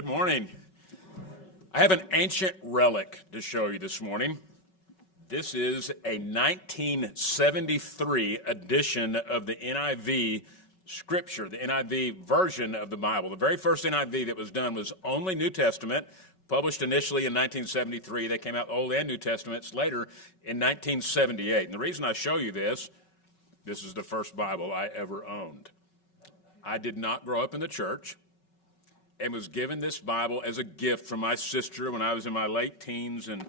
Good morning. I have an ancient relic to show you this morning. This is a 1973 edition of the NIV scripture, the NIV version of the Bible. The very first NIV that was done was only New Testament, published initially in 1973. They came out Old and New Testaments later in 1978. And the reason I show you this is the first Bible I ever owned. I did not grow up in the church and was given this Bible as a gift from my sister when I was in my late teens and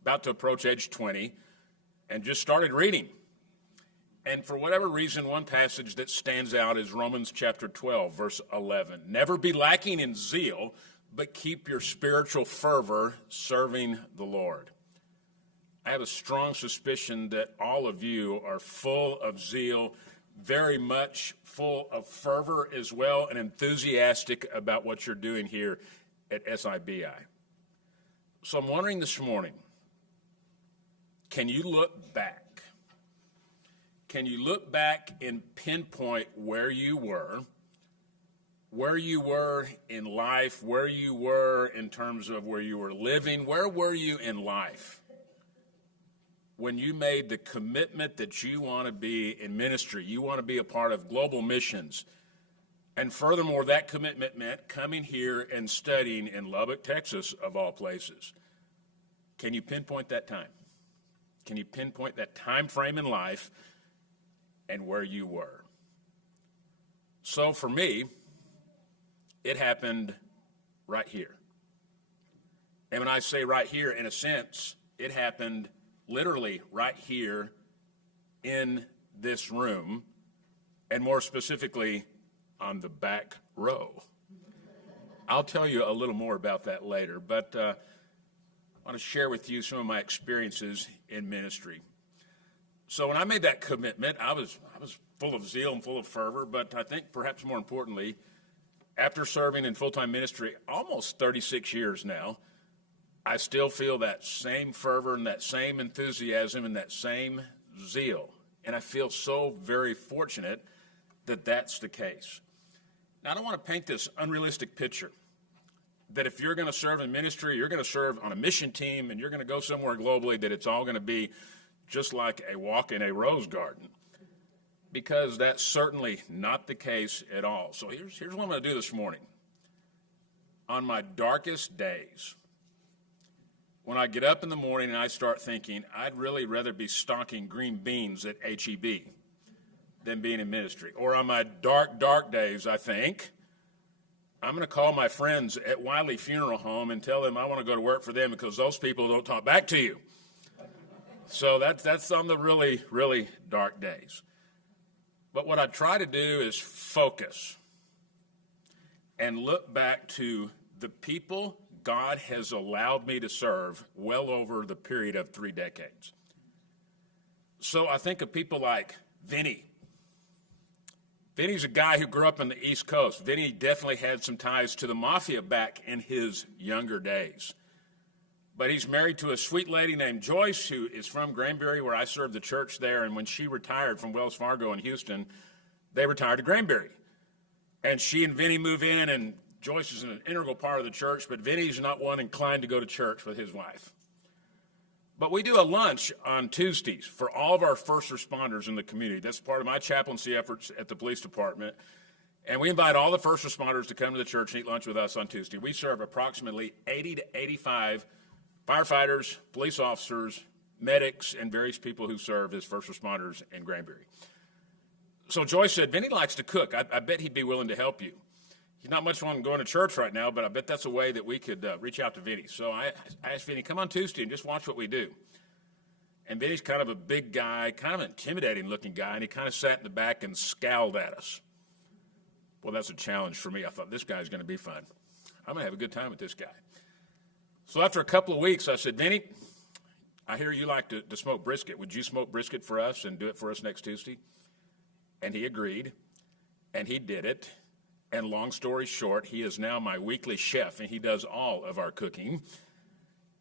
about to approach age 20, and just started reading. And for whatever reason, one passage that stands out is Romans chapter 12, verse 11. Never be lacking in zeal, but keep your spiritual fervor serving the Lord. I have a strong suspicion that all of you are full of zeal, very much full of fervor as well, and enthusiastic about what you're doing here at SIBI. So I'm wondering this morning, can you look back? Can you look back and pinpoint where you were in life, where you were in terms of where you were living, where were you in life when you made the commitment that you want to be in ministry, you want to be a part of global missions? And furthermore, that commitment meant coming here and studying in Lubbock, Texas, of all places. Can you pinpoint that time? Can you pinpoint that time frame in life and where you were? So for me, it happened right here. And when I say right here, in a sense, it happened literally right here in this room, and more specifically, on the back row. I'll tell you a little more about that later, but I want to share with you some of my experiences in ministry. So when I made that commitment, I was full of zeal and full of fervor, but I think perhaps more importantly, after serving in full-time ministry almost 36 years now, I still feel that same fervor and that same enthusiasm and that same zeal. And I feel so very fortunate that that's the case. Now, I don't want to paint this unrealistic picture that if you're going to serve in ministry, you're going to serve on a mission team, and you're going to go somewhere globally, that it's all going to be just like a walk in a rose garden, because that's certainly not the case at all. So here's what I'm going to do this morning. On my darkest days, when I get up in the morning and I start thinking, I'd really rather be stocking green beans at H-E-B than being in ministry. Or on my dark days, I think, I'm going to call my friends at Wiley Funeral Home and tell them I want to go to work for them because those people don't talk back to you. So that's on the really, really dark days. But what I try to do is focus and look back to the people God has allowed me to serve well over the period of 3 decades. So I think of people like Vinny. Vinny's a guy who grew up on the East Coast. Vinny definitely had some ties to the mafia back in his younger days. But he's married to a sweet lady named Joyce, who is from Granbury, where I served the church there. And when she retired from Wells Fargo in Houston, they retired to Granbury. And she and Vinny move in, and Joyce is an integral part of the church, but Vinny's not one inclined to go to church with his wife. But we do a lunch on Tuesdays for all of our first responders in the community. That's part of my chaplaincy efforts at the police department. And we invite all the first responders to come to the church and eat lunch with us on Tuesday. We serve approximately 80 to 85 firefighters, police officers, medics, and various people who serve as first responders in Granbury. So Joyce said, Vinny likes to cook. I bet he'd be willing to help you. He's not much fun going to church right now, but I bet that's a way that we could reach out to Vinny. So I asked Vinny, come on Tuesday and just watch what we do. And Vinny's kind of a big guy, kind of an intimidating looking guy, and he kind of sat in the back and scowled at us. Well, that's a challenge for me. I thought, this guy's going to be fun. I'm going to have a good time with this guy. So after a couple of weeks, I said, Vinny, I hear you like to smoke brisket. Would you smoke brisket for us and do it for us next Tuesday? And he agreed, and he did it. And long story short, he is now my weekly chef, and he does all of our cooking.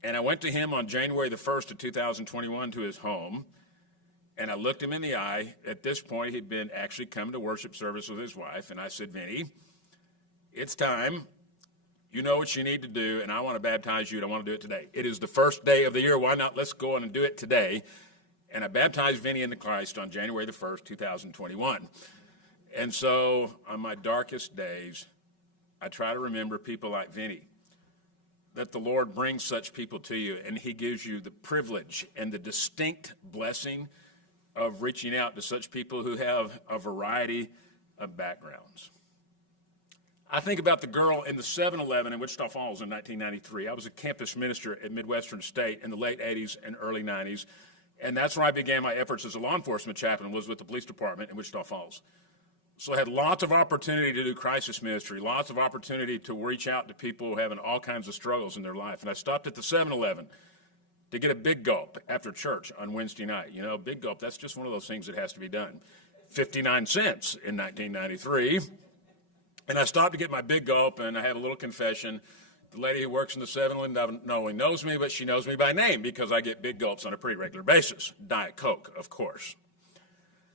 And I went to him on January the 1st of 2021 to his home, and I looked him in the eye. At this point, he'd been actually coming to worship service with his wife, and I said, Vinny, it's time. You know what you need to do, and I want to baptize you, and I want to do it today. It is the first day of the year. Why not? Let's go on and do it today. And I baptized Vinny into Christ on January the 1st, 2021. And so on my darkest days, I try to remember people like Vinny, that the Lord brings such people to you, and he gives you the privilege and the distinct blessing of reaching out to such people who have a variety of backgrounds. I think about the girl in the 7-Eleven in Wichita Falls in 1993. I was a campus minister at Midwestern State in the late 80s and early 90s, and that's where I began my efforts as a law enforcement chaplain, was with the police department in Wichita Falls. So I had lots of opportunity to do crisis ministry, lots of opportunity to reach out to people who are having all kinds of struggles in their life. And I stopped at the 7-Eleven to get a Big Gulp after church on Wednesday night. You know, Big Gulp, that's just one of those things that has to be done. 59 cents in 1993. And I stopped to get my Big Gulp, and I have a little confession. The lady who works in the 7-Eleven not only knows me, but she knows me by name because I get Big Gulps on a pretty regular basis. Diet Coke, of course.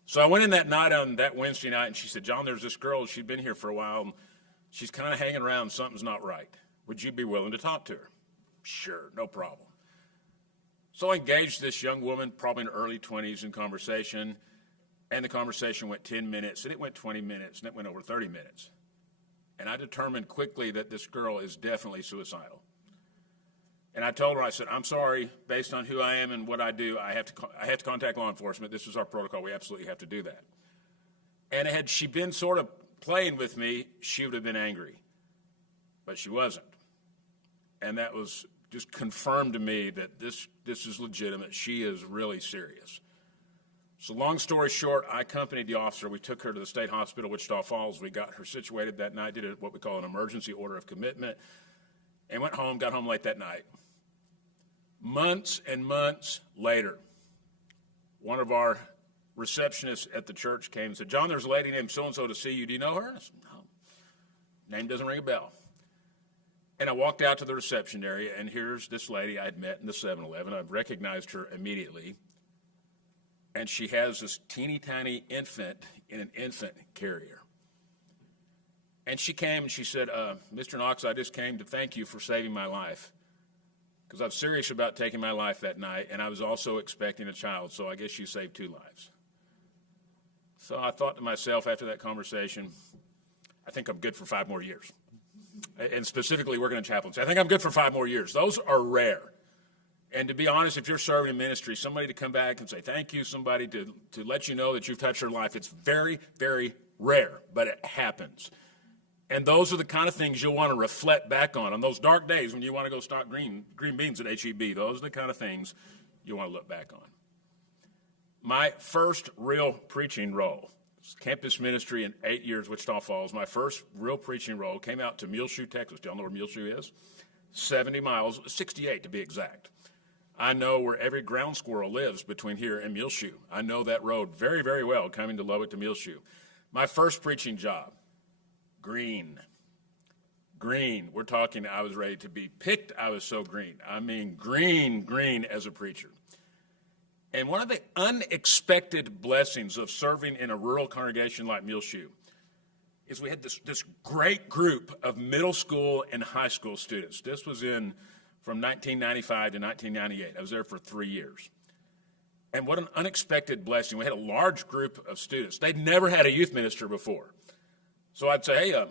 So I went in that night on that Wednesday night, and she said, John, there's this girl. She'd been here for a while, and she's kind of hanging around. Something's not right. Would you be willing to talk to her? Sure, no problem. So I engaged this young woman, probably in her early 20s, in conversation, and the conversation went 10 minutes, and it went 20 minutes, and it went over 30 minutes. And I determined quickly that this girl is definitely suicidal. And I told her, I said, I'm sorry, based on who I am and what I do, I have to contact law enforcement. This is our protocol. We absolutely have to do that. And had she been sort of playing with me, she would have been angry. But she wasn't. And that was just confirmed to me that this is legitimate. She is really serious. So long story short, I accompanied the officer. We took her to the state hospital, Wichita Falls. We got her situated that night, did what we call an emergency order of commitment, and went home, got home late that night. Months and months later, one of our receptionists at the church came and said, John, there's a lady named so-and-so to see you. Do you know her? I said, no. Name doesn't ring a bell. And I walked out to the reception area, and here's this lady I'd met in the 7-Eleven. I've recognized her immediately. And she has this teeny tiny infant in an infant carrier. And she came and she said, Mr. Knox, I just came to thank you for saving my life, because I was serious about taking my life that night, and I was also expecting a child, so I guess you saved 2 lives. So I thought to myself after that conversation, I think I'm good for 5 more years. And specifically working in chaplaincy, I think I'm good for 5 more years. Those are rare. And to be honest, if you're serving in ministry, somebody to come back and say thank you, somebody to let you know that you've touched their life, it's very, very rare, but it happens. And those are the kind of things you'll want to reflect back on those dark days when you want to go stock green beans at HEB. Those are the kind of things you want to look back on. My first real preaching role, campus ministry in 8 years, Wichita Falls, my first real preaching role came out to Muleshoe, Texas. Do y'all know where Muleshoe is? 70 miles, 68 to be exact. I know where every ground squirrel lives between here and Muleshoe. I know that road very, very well, coming to Lubbock to Muleshoe. My first preaching job, green. We're talking, I was ready to be picked. I was so green. I mean, green as a preacher. And one of the unexpected blessings of serving in a rural congregation like Muleshoe is we had this great group of middle school and high school students. This was from 1995 to 1998. I was there for 3 years. And what an unexpected blessing. We had a large group of students. They'd never had a youth minister before. So I'd say, hey,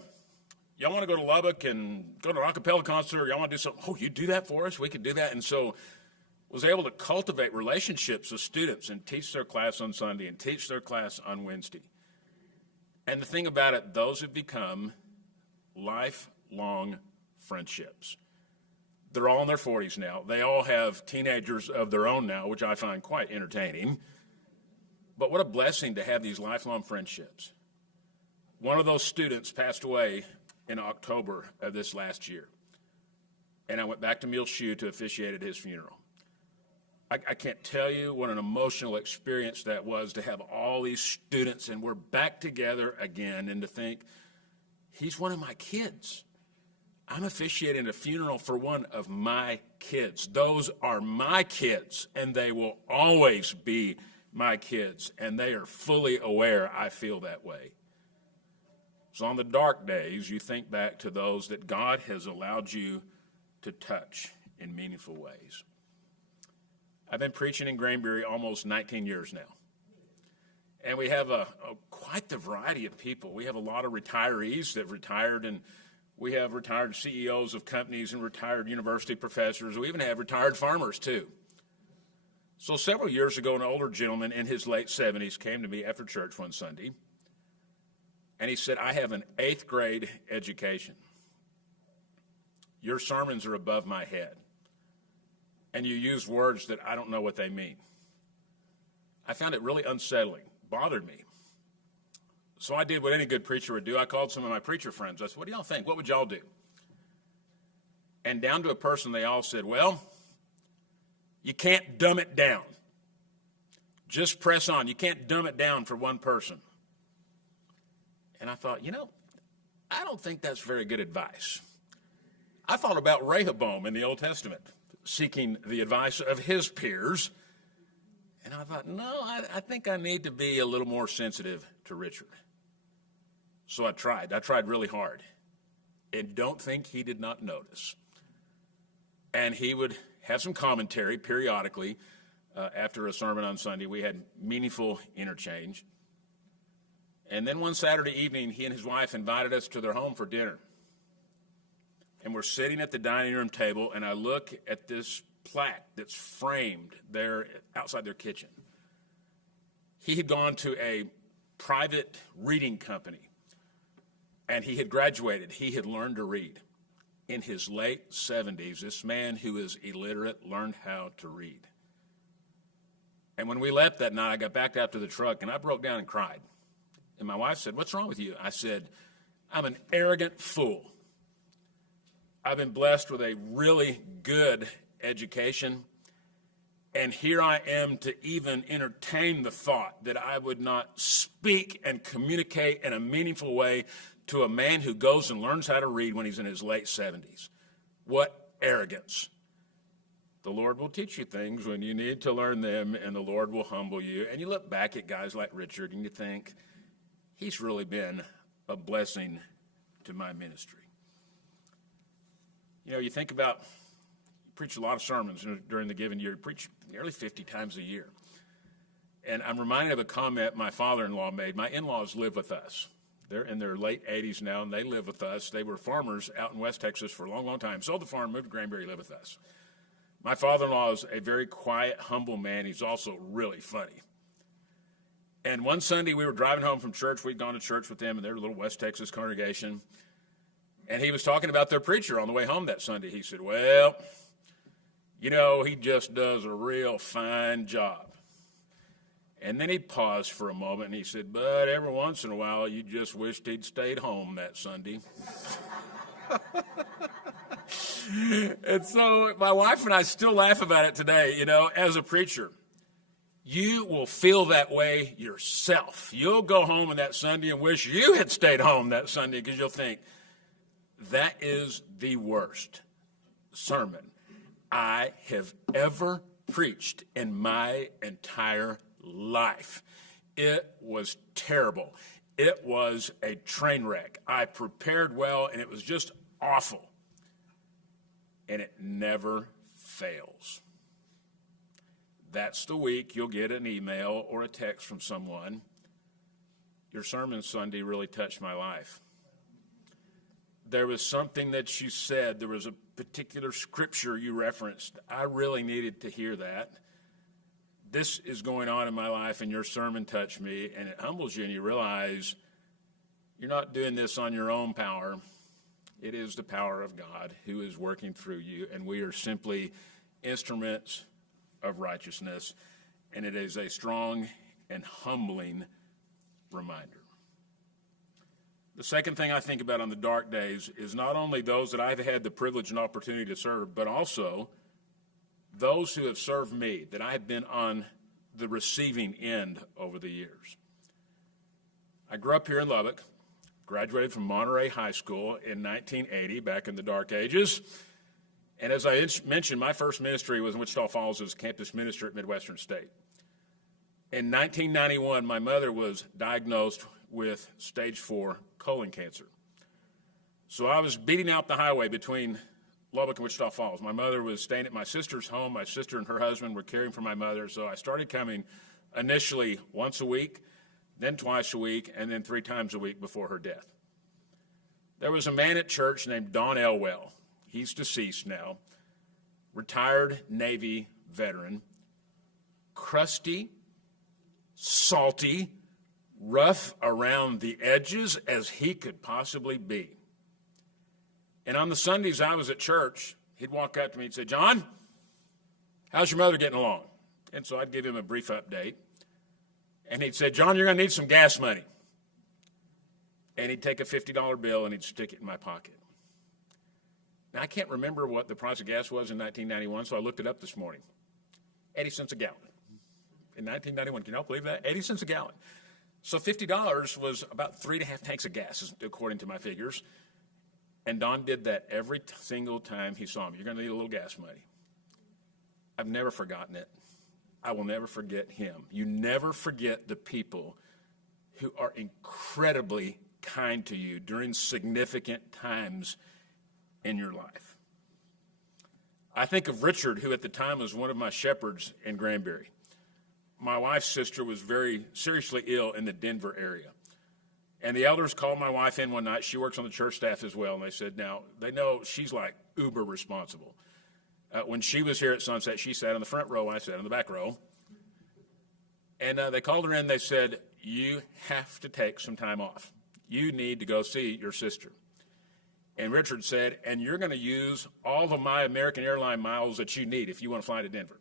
y'all want to go to Lubbock and go to an a cappella concert, or y'all want to do something? Oh, you do that for us? We can do that. And so was able to cultivate relationships with students and teach their class on Sunday and teach their class on Wednesday. And the thing about it, those have become lifelong friendships. They're all in their 40s now. They all have teenagers of their own now, which I find quite entertaining. But what a blessing to have these lifelong friendships. One of those students passed away in October of this last year. And I went back to Muleshoe to officiate at his funeral. I can't tell you what an emotional experience that was to have all these students and we're back together again, and to think, he's one of my kids. I'm officiating a funeral for one of my kids. Those are my kids, and they will always be my kids, and they are fully aware I feel that way. So on the dark days, you think back to those that God has allowed you to touch in meaningful ways. I've been preaching in Granbury almost 19 years now. And we have quite the variety of people. We have a lot of retirees that have retired, and we have retired CEOs of companies and retired university professors. We even have retired farmers, too. So several years ago, an older gentleman in his late 70s came to me after church one Sunday, and he said, I have an 8th grade education. Your sermons are above my head, and you use words that I don't know what they mean. I found it really unsettling, bothered me. So I did what any good preacher would do. I called some of my preacher friends. I said, what do y'all think? What would y'all do? And down to a person, they all said, well, you can't dumb it down. Just press on. You can't dumb it down for one person. And I thought, I don't think that's very good advice. I thought about Rehoboam in the Old Testament, seeking the advice of his peers. And I thought, no, I think I need to be a little more sensitive to Richard. So I tried really hard. And don't think he did not notice. And he would have some commentary periodically after a sermon on Sunday. We had meaningful interchange. And then one Saturday evening, he and his wife invited us to their home for dinner. And we're sitting at the dining room table, and I look at this plaque that's framed there outside their kitchen. He had gone to a private reading company, and he had graduated. He had learned to read. In his late 70s, this man who is illiterate learned how to read. And when we left that night, I got back out to the truck, and I broke down and cried. And my wife said, what's wrong with you? I said, I'm an arrogant fool. I've been blessed with a really good education, and here I am to even entertain the thought that I would not speak and communicate in a meaningful way to a man who goes and learns how to read when he's in his late 70s. What arrogance. The Lord will teach you things when you need to learn them, and the Lord will humble you. And you look back at guys like Richard, and you think, he's really been a blessing to my ministry. You think about, you preach a lot of sermons during the given year. You preach nearly 50 times a year. And I'm reminded of a comment my father-in-law made. My in-laws live with us. They're in their late 80s now, and they live with us. They were farmers out in West Texas for a long, long time. Sold the farm, moved to Granbury, live with us. My father-in-law is a very quiet, humble man. He's also really funny. And one Sunday, we were driving home from church. We'd gone to church with them in their little West Texas congregation. And he was talking about their preacher on the way home that Sunday. He said, well, he just does a real fine job. And then he paused for a moment, and he said, but every once in a while, you just wished he'd stayed home that Sunday. And so my wife and I still laugh about it today, as a preacher. You will feel that way yourself. You'll go home on that Sunday and wish you had stayed home that Sunday, because you'll think, that is the worst sermon I have ever preached in my entire life. It was terrible. It was a train wreck. I prepared well, and it was just awful. And it never fails. That's the week you'll get an email or a text from someone. Your sermon Sunday really touched my life. There was something that you said. There was a particular scripture you referenced. I really needed to hear that. This is going on in my life, and your sermon touched me, and it humbles you, and you realize you're not doing this on your own power. It is the power of God who is working through you, and we are simply instruments of righteousness, and it is a strong and humbling reminder. The second thing I think about on the dark days is not only those that I've had the privilege and opportunity to serve, but also those who have served me, that I have been on the receiving end over the years. I grew up here in Lubbock, graduated from Monterey High School in 1980, back in the dark ages. And as I mentioned, my first ministry was in Wichita Falls as campus minister at Midwestern State. In 1991, my mother was diagnosed with stage 4 colon cancer. So I was beating out the highway between Lubbock and Wichita Falls. My mother was staying at my sister's home. My sister and her husband were caring for my mother. So I started coming initially once a week, then twice a week, and then 3 times a week before her death. There was a man at church named Don Elwell. He's deceased now, retired Navy veteran, crusty, salty, rough around the edges as he could possibly be. And on the Sundays I was at church, he'd walk up to me and say, "John, how's your mother getting along?" And so I'd give him a brief update. And he'd say, "John, you're going to need some gas money." And he'd take a $50 bill and he'd stick it in my pocket. Now, I can't remember what the price of gas was in 1991, so I looked it up this morning. 80 cents a gallon. In 1991, can y'all believe that? 80 cents a gallon. So $50 was about 3.5 tanks of gas, according to my figures. And Don did that every single time he saw me. "You're going to need a little gas money." I've never forgotten it. I will never forget him. You never forget the people who are incredibly kind to you during significant times in your life. I think of Richard, who at the time was one of my shepherds in Granbury. My wife's sister was very seriously ill in the Denver area. And the elders called my wife in one night. She works on the church staff as well. And they said, now, they know she's like uber responsible. When she was here at Sunset, she sat in the front row. I sat in the back row. And they called her in. They said, "You have to take some time off. You need to go see your sister." And Richard said, "And you're going to use all of my American airline miles that you need if you want to fly to Denver.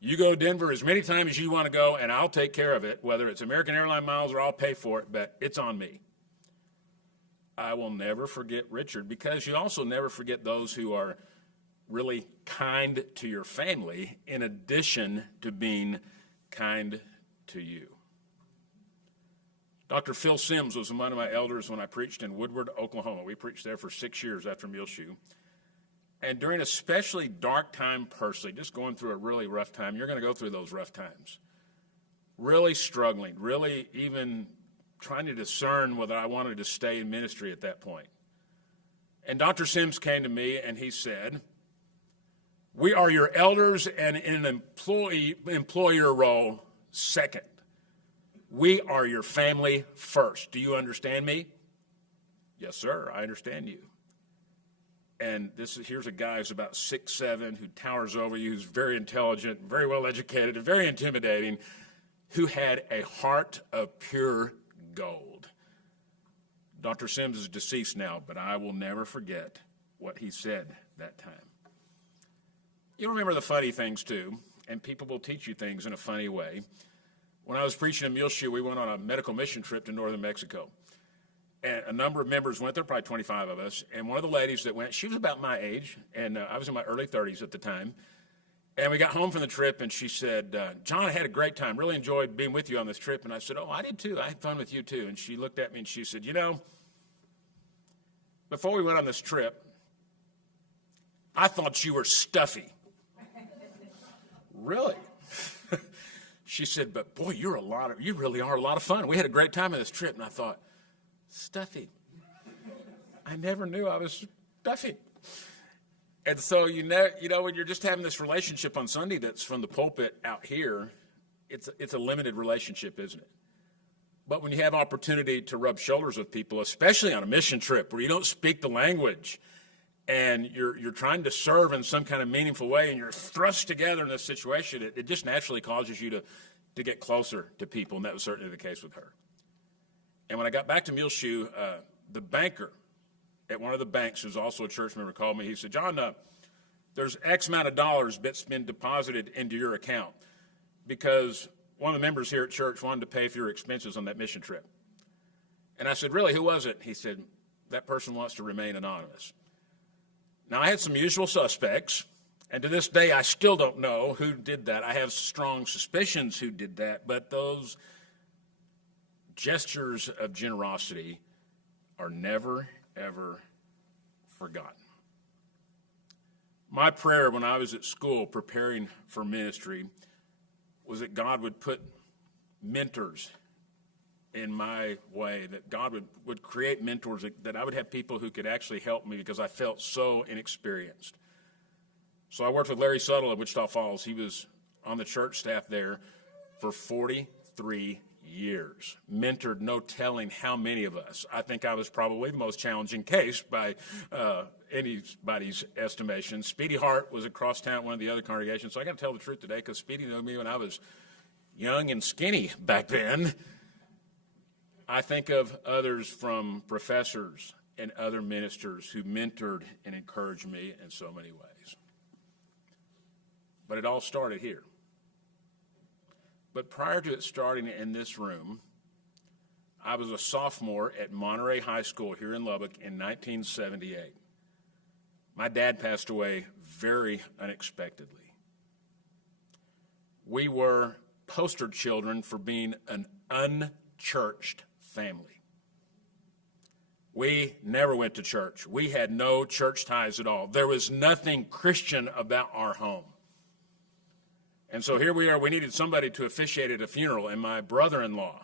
You go to Denver as many times as you want to go, and I'll take care of it, whether it's American airline miles or I'll pay for it, but it's on me." I will never forget Richard, because you also never forget those who are really kind to your family in addition to being kind to you. Dr. Phil Sims was one of my elders when I preached in Woodward, Oklahoma. We preached there for 6 years after Muleshoe. And during a especially dark time personally, just going through a really rough time, you're going to go through those rough times. Really struggling, really even trying to discern whether I wanted to stay in ministry at that point. And Dr. Sims came to me and he said, "We are your elders and in an employer role second. We are your family first. Do you understand me?" "Yes, sir, I understand you." And here's a guy who's about 6'7", who towers over you, who's very intelligent, very well educated, and very intimidating, who had a heart of pure gold. Dr. Sims is deceased now, but I will never forget what he said that time. You remember the funny things too, and people will teach you things in a funny way. When I was preaching in Muleshoe, we went on a medical mission trip to northern Mexico. And a number of members went there, probably 25 of us. And one of the ladies that went, she was about my age, and I was in my early 30s at the time. And we got home from the trip, and she said, "John, I had a great time. Really enjoyed being with you on this trip." And I said, "Oh, I did too. I had fun with you too." And she looked at me and she said, "You know, before we went on this trip, I thought you were stuffy." "Really?" She said, "But boy, you really are a lot of fun. We had a great time on this trip." And I thought, stuffy. I never knew I was stuffy. And so, you know, when you're just having this relationship on Sunday that's from the pulpit out here, it's a limited relationship, isn't it? But when you have opportunity to rub shoulders with people, especially on a mission trip where you don't speak the language and you're trying to serve in some kind of meaningful way and you're thrust together in this situation, it just naturally causes you to get closer to people, and that was certainly the case with her. And when I got back to Muleshoe, the banker at one of the banks, who's also a church member, called me. He said, "John, there's X amount of dollars that's been deposited into your account because one of the members here at church wanted to pay for your expenses on that mission trip." And I said, "Really, who was it?" He said, "That person wants to remain anonymous." Now, I had some usual suspects, and to this day, I still don't know who did that. I have strong suspicions who did that, but those gestures of generosity are never, ever forgotten. My prayer when I was at school preparing for ministry was that God would put mentors in my way, that God would create mentors, that I would have people who could actually help me because I felt so inexperienced. So I worked with Larry Suttle at Wichita Falls. He was on the church staff there for 43 years. Mentored no telling how many of us. I think I was probably the most challenging case by anybody's estimation. Speedy Hart was across town at one of the other congregations. So I got to tell the truth today, because Speedy knew me when I was young and skinny back then. I think of others from professors and other ministers who mentored and encouraged me in so many ways. But it all started here. But prior to it starting in this room, I was a sophomore at Monterey High School here in Lubbock in 1978. My dad passed away very unexpectedly. We were poster children for being an unchurched family. We never went to church. We had no church ties at all. There was nothing Christian about our home. And so here we are, we needed somebody to officiate at a funeral, and my brother-in-law,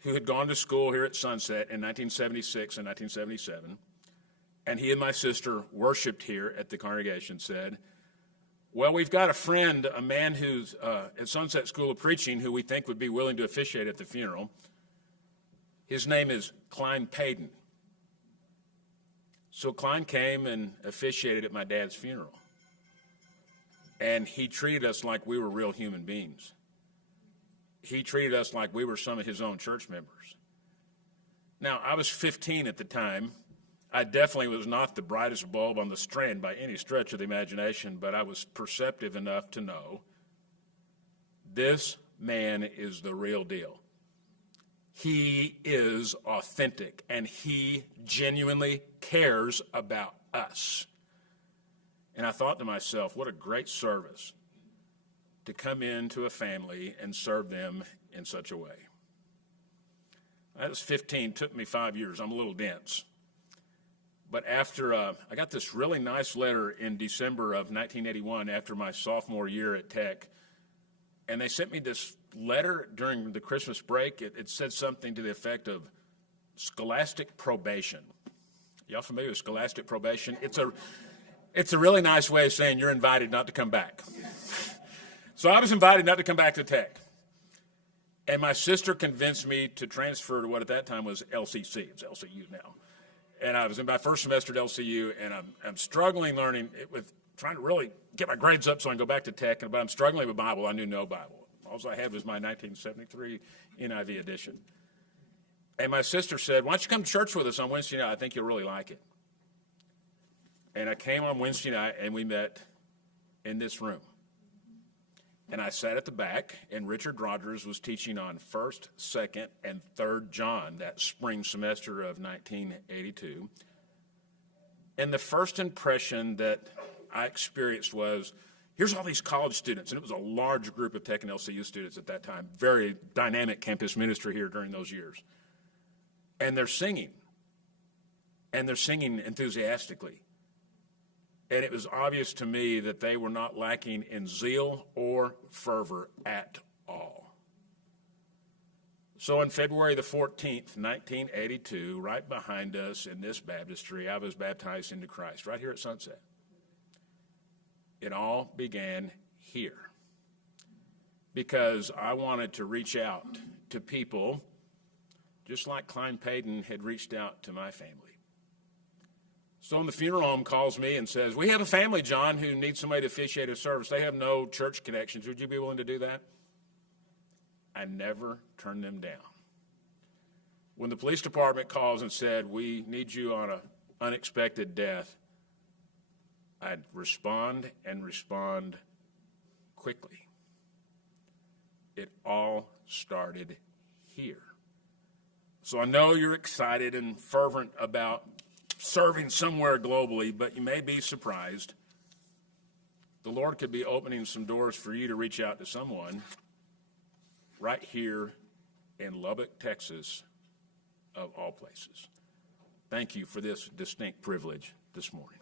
who had gone to school here at Sunset in 1976 and 1977, and he and my sister worshiped here at the congregation, said, well, we've got a friend, a man who's at Sunset School of Preaching, who we think would be willing to officiate at the funeral. His name is Klein Payton. So Klein came and officiated at my dad's funeral. And he treated us like we were real human beings. He treated us like we were some of his own church members. Now, I was 15 at the time. I definitely was not the brightest bulb on the strand by any stretch of the imagination, but I was perceptive enough to know this man is the real deal. He is authentic, and he genuinely cares about us. And I thought to myself, what a great service to come into a family and serve them in such a way. I was 15, took me 5 years. I'm a little dense. But after, I got this really nice letter in December of 1981 after my sophomore year at Tech, and they sent me this letter during the Christmas break. It said something to the effect of scholastic probation. Y'all familiar with scholastic probation? It's a really nice way of saying you're invited not to come back. So I was invited not to come back to Tech. And my sister convinced me to transfer to what at that time was LCC. It's LCU now. And I was in my first semester at LCU, and I'm struggling learning with trying to really get my grades up so I can go back to Tech. But I'm struggling with Bible. I knew no Bible. All I had was my 1973 NIV edition. And my sister said, why don't you come to church with us on Wednesday night? I think you'll really like it. And I came on Wednesday night, and we met in this room. And I sat at the back, and Richard Rogers was teaching on 1st, 2nd, and 3rd John that spring semester of 1982. And the first impression that I experienced was, here's all these college students, and it was a large group of Tech and LCU students at that time, very dynamic campus ministry here during those years. And they're singing enthusiastically. And it was obvious to me that they were not lacking in zeal or fervor at all. So on February the 14th, 1982, right behind us in this baptistry, I was baptized into Christ, right here at Sunset. It all began here because I wanted to reach out to people just like Klein Payton had reached out to my family. So when the funeral home calls me and says, we have a family, John, who needs somebody to officiate a service. They have no church connections. Would you be willing to do that? I never turned them down. When the police department calls and said, we need you on an unexpected death, I'd respond quickly. It all started here. So I know you're excited and fervent about serving somewhere globally, but you may be surprised. The Lord could be opening some doors for you to reach out to someone right here in Lubbock, Texas, of all places. Thank you for this distinct privilege this morning.